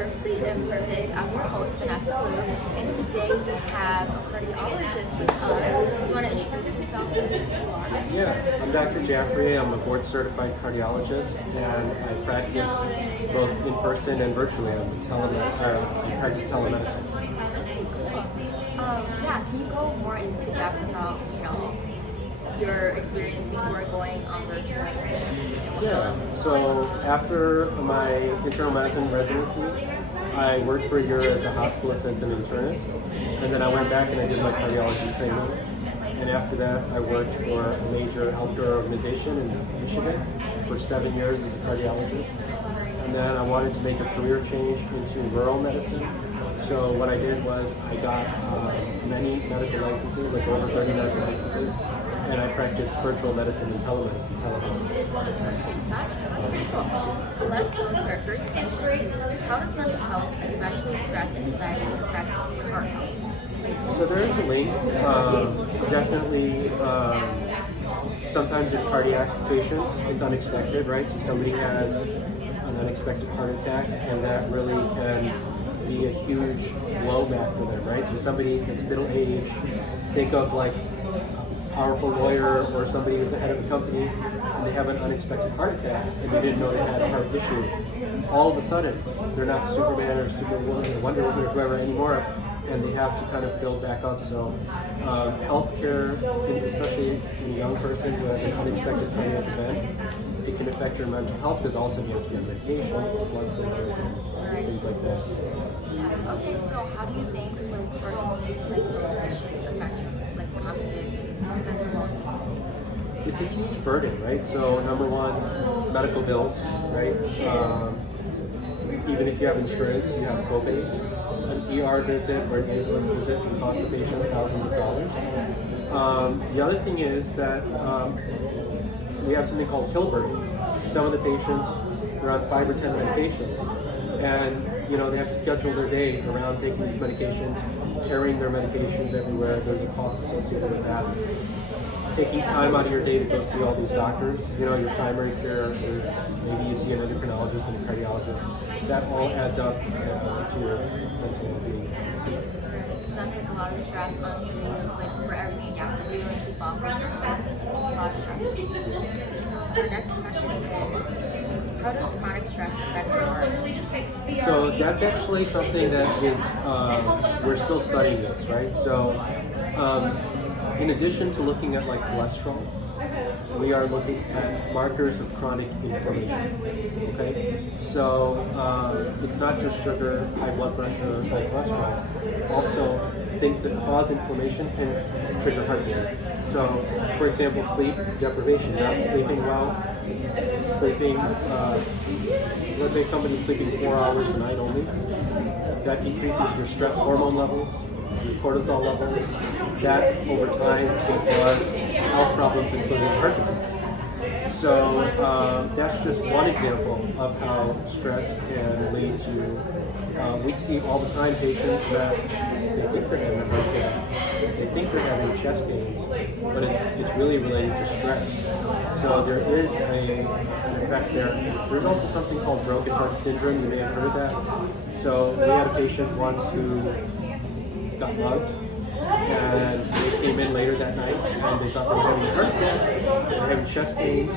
Perfectly Imperfect. I'm your host, Vanessa Lou, and today we have a cardiologist with us. Do you want to introduce yourself to who you are? Yeah, I'm Dr. Jafri. I'm a board-certified cardiologist, and I practice both in person and virtually. I practice telemedicine. Yeah, can you go more into depth about, your experience before going on virtual? Yeah, so after my internal medicine residency, I worked for a year as a hospitalist as an internist, and then I went back and I did my cardiology training. And after that, I worked for a major healthcare organization in Michigan for 7 years as a cardiologist. And then I wanted to make a career change into rural medicine. So what I did was I got many medical licenses, like over 30 medical licenses, and I practiced virtual medicine and telemedicine. So let's go into our first. It's great. How does mental health, especially stress and anxiety, affect heart health? So there is a link. Definitely, sometimes in cardiac patients, it's unexpected, right? So somebody has an unexpected heart attack, and that really can be a huge blowback for them, right? So somebody that's middle age, think of like a powerful lawyer or somebody who's the head of a company, and they have an unexpected heart attack, and they didn't know they had a heart issue. All of a sudden, they're not Superman or Superwoman or Wonder Woman or whoever anymore, and they have to kind of build back up. So healthcare, especially in a young person who has an unexpected cardiac event, it can affect their mental health because also you have to get medications, blood thinners, and things like that. Okay, so how do you think organizations like those issues affect cognitive mental health? It's a huge burden, right? So number one, medical bills, right? Even if you have insurance, you have co-pays. An ER visit or an ambulance visit can cost the patient thousands of dollars. The other thing is that we have something called pill burden. Some of the patients, they're on 5 or 10 medications, and they have to schedule their day around taking these medications, carrying their medications everywhere. There's a cost associated with that. Taking time out of your day to go see all these doctors, your primary care, or maybe you see an endocrinologist and a cardiologist, that all adds up to your mental well-being. So that's like a lot of stress on you, for everything you have to do and keep up with. It's a lot of stress. So our next question is, how does chronic stress affect your heart? So that's actually something that is, we're still studying this, right? So in addition to looking at like cholesterol, we are looking at markers of chronic inflammation, okay? So it's not just sugar, high blood pressure, high cholesterol. Also, things that cause inflammation can trigger heart disease. So, for example, sleep deprivation, not sleeping well, let's say somebody's sleeping 4 hours a night only, that increases your stress hormone levels, your cortisol levels. That over time can cause health problems, including heart disease. So that's just one example of how stress can lead to, we see all the time patients that they think they're having a heart attack, they think they're having chest pains, but it's really related to stress. So there is an effect there. There's also something called broken heart syndrome. You may have heard of that. So we had a patient once who got mugged, and they came in later that night and they thought they were having a heart attack, they were having chest pains,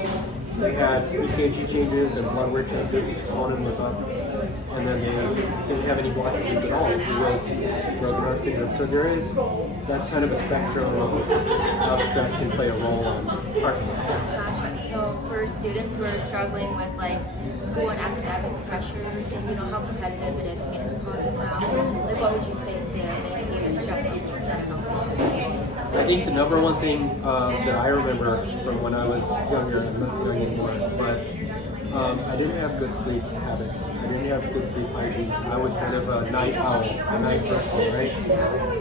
they had EKG changes and blood work changes, troponin was up, and then they didn't have any blockages at all. It was broken heart syndrome. So that's kind of a spectrum of how stress can play a role on heart health. So for students who are struggling with school and academic pressures and how competitive it is to get into colleges now, what would you say to maintain a stress instead of healthy? I think the number one thing that I remember from when I was younger, I'm not young anymore, but I didn't have good sleep habits. I didn't have good sleep hygiene. I was kind of a night owl, a night person, right?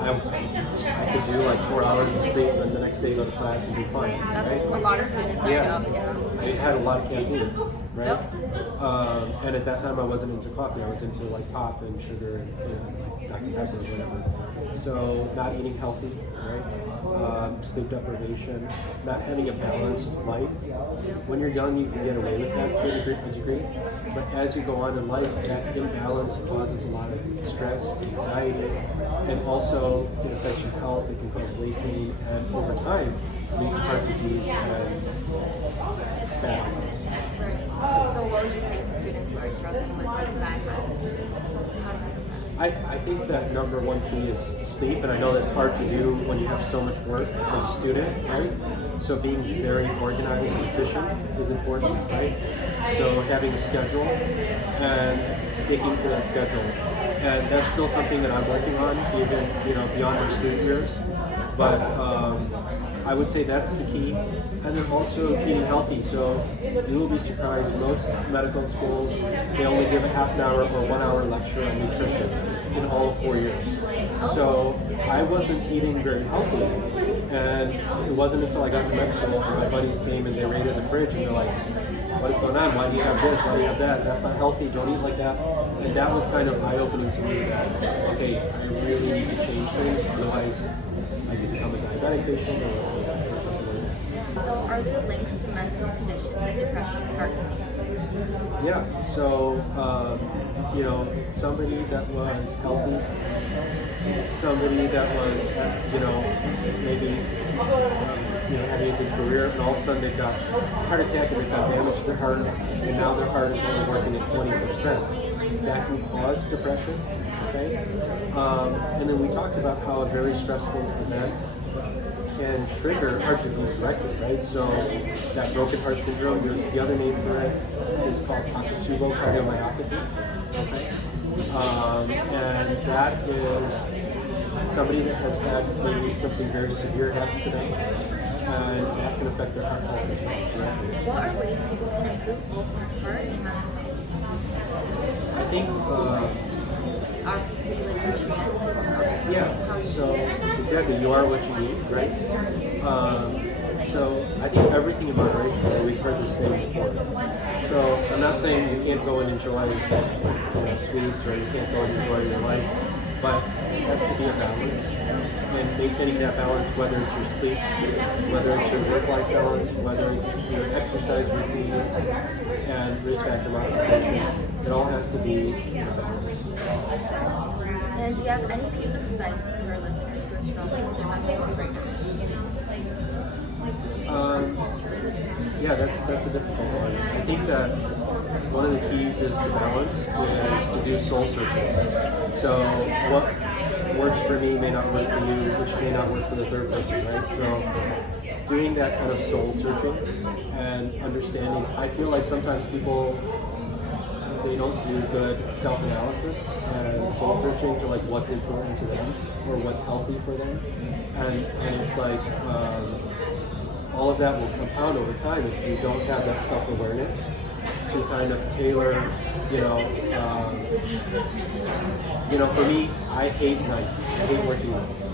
I could do 4 hours of sleep and the next day go to class and be fine. That's right? a lot of students I know. I had a lot of caffeine. right? Yep. And at that time, I wasn't into coffee. I was into like pop and sugar and like Dr. Pepper or whatever. So not eating healthy, right? Sleep deprivation, not having a balanced life. When you're young, you can get away with that to a degree. But as you go on in life, that imbalance causes a lot of stress, anxiety, and also it affects your health. It can cause weight gain, and over time, lead to heart disease and fat outcomes. Right. So what would you say to students who are struggling with like bad habits? How to fix that? I think that number one key is sleep, and I know that's hard to do when you have so much work as a student, right? So being very organized and efficient is important, right? So having a schedule and sticking to that schedule. And that's still something that I'm working on, even beyond my student years. But I would say that's the key. And then also eating healthy. So you will be surprised, most medical schools, they only give a half an hour or 1 hour lecture on nutrition in all 4 years. So I wasn't eating very healthy. And it wasn't until I got to med school and my buddies came and they raided the fridge and they're like, what is going on? Why do you have this? Why do you have that? That's not healthy. Don't eat like that. And that was kind of eye-opening to me that, okay, I really need to change things. Otherwise, I could become a diabetic patient or something like that. So are there links to mental conditions like depression, heart disease? Yeah. So, somebody that was healthy, somebody that was, maybe, having a good career, and all of a sudden they've got a heart attack and they've got damage to their heart, and now their heart is only working at 20%. That can cause depression, okay? And then we talked about how a very stressful event can trigger heart disease directly, right? So that broken heart syndrome, the other name for it is called Takotsubo cardiomyopathy, okay? And that is somebody that has had maybe something very severe happen to them, and that can affect their heart health as well directly. What are ways people can improve both their heart and mental health? I think, Obviously, like nutrients. yeah, so exactly, you are what you eat, right? So I think everything in moderation, we've heard this saying before. So I'm not saying you can't go and enjoy sweets or you can't go and enjoy your life, but it has to be a balance. And maintaining that balance, whether it's your sleep, whether it's your work-life balance, whether it's your exercise routine, and risk factor modification, it all has to be in a balance. And do you have any piece of advice to our listeners who are struggling with their mental health right now? Yeah, that's a difficult one. I think that one of the keys is to balance, is to do soul searching. So what works for me may not work for you, which may not work for the third person, right? So doing that kind of soul searching and understanding. I feel like sometimes people, they don't do good self-analysis and soul searching to like what's important to them or what's healthy for them. And it's like all of that will compound over time if you don't have that self-awareness to kind of tailor, for me, I hate nights. I hate working nights.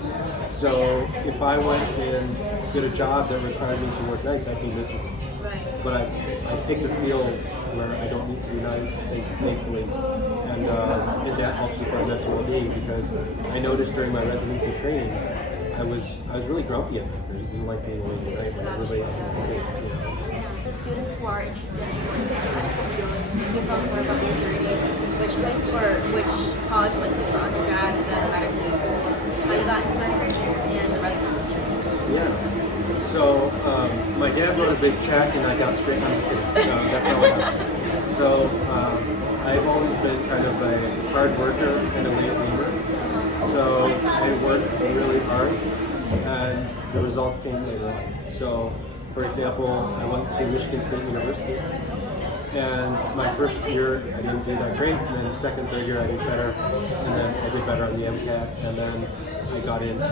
So if I went and did a job that required me to work nights, I'd be miserable. Right. But I picked a field where I don't need to do nights, thankfully, and that helps with my mental well-being because I noticed during my residency training, I was really grumpy at night. I just didn't like being awake at night when everybody else is asleep. So students who are interested in going to the medical field, can you tell us more about your journey? Which college went to for undergrad, then medical school, how you got into medical school, and the residency training? Yeah. So my dad wrote a big check and I got straight. I'm just kidding. No, that's not what happened. So I've always been kind of a hard worker and a late bloomer. So I worked really hard and the results came later on. So for example, I went to Michigan State University and my first year I didn't do that great, and then the second, third year I did better, and then I did better on the MCAT, and then I got into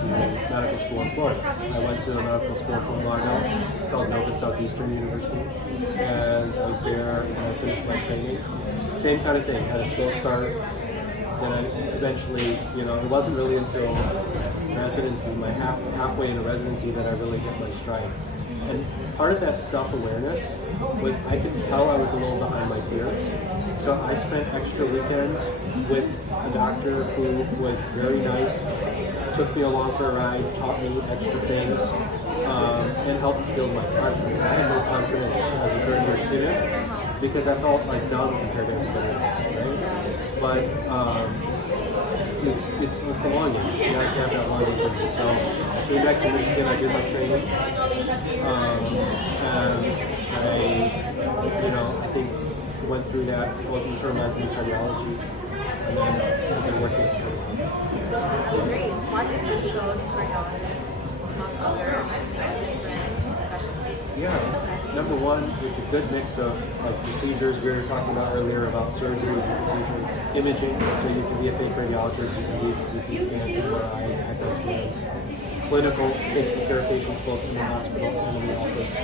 medical school in Florida. I went to a medical school from Largo, it's called Nova Southeastern University, and I was there and I finished my training. Same kind of thing, had a slow start, then I eventually, it wasn't really until residency, halfway into residency that I really hit my stride. And part of that self-awareness was I could tell I was a little behind my peers. So I spent extra weekends with a doctor who was very nice, took me along for a ride, taught me extra things, and helped build my confidence. I had no confidence as a third-year student because I felt like dumb compared to everybody else, right? But it's a long game. You have to have that long game. So I came back to Michigan, I did my training, and I think went through that both internalizing in cardiology, and then I've been working as a cardiologist. That's great. Why do you think you chose cardiology among other different specialties? Yeah, number one, it's a good mix of like procedures. We were talking about earlier about surgeries and procedures, imaging, so you can be a fake radiologist, you can do CT scans, MRIs, echo scans, clinical, taking care of patients both in the hospital and in the office.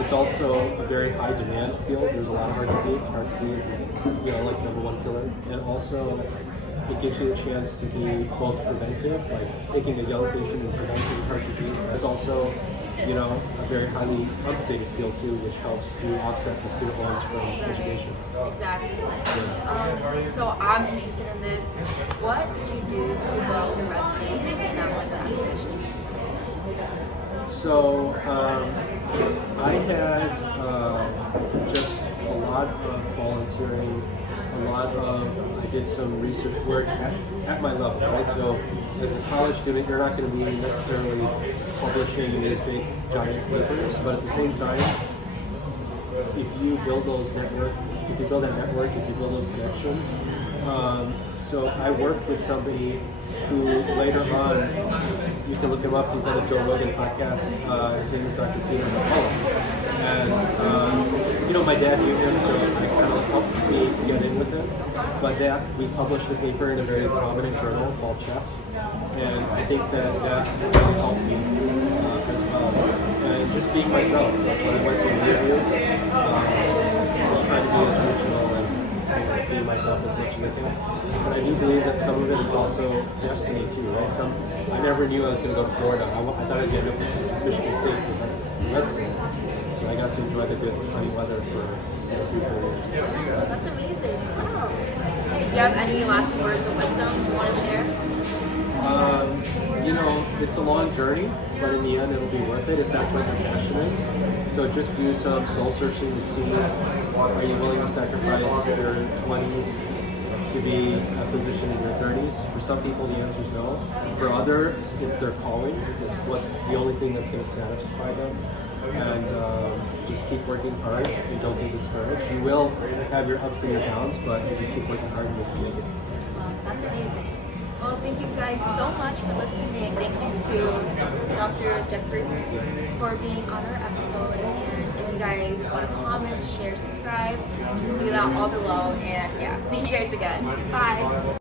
It's also a very high demand field. There's a lot of heart disease. Heart disease is, like number one killer. And also, it gives you a chance to be both preventive, like taking a young patient and preventing heart disease. There's also, a very highly compensated field too, which helps to offset the student loans from education. Exactly. So I'm interested in this. What did you do to go through residency and stand out like the application? So I had just a lot of volunteering, I did some research work at my level, right? So as a college student, you're not going to be necessarily publishing these big, giant papers, but at the same time, if you build that network, if you build those connections, so I worked with somebody who later on, you can look him up, he's on the Joe Rogan podcast, his name is Dr. Peter McCullough. And, my dad knew him, so it kind of helped me get in with him. But we published a paper in a very prominent journal called Chess, and I think that really helped me as well. And just being myself, when I went to an interview, just trying to be as original and be myself as much as I can. But I do believe that some of it is also destiny too, right? I never knew I was going to go to Florida. I thought I'd get up to Michigan State for med school. So I got to enjoy the good sunny weather for 3-4 years. That's amazing. Wow. Do you have any last words of wisdom you want to share? It's a long journey, but in the end it'll be worth it if that's what your passion is. So just do some soul searching to see, are you willing to sacrifice your 20s to be a physician in your 30s? For some people the answer is no. For others, it's their calling. It's what's the only thing that's going to satisfy them. And just keep working hard and don't be discouraged. You will have your ups and your downs, but you just keep working hard and you can make it. That's amazing. Well, thank you guys so much for listening. Thank you to Dr. Jafri for being on our episode. And if you guys want to comment, share, subscribe, just do that all below. And yeah, thank you guys again. Bye.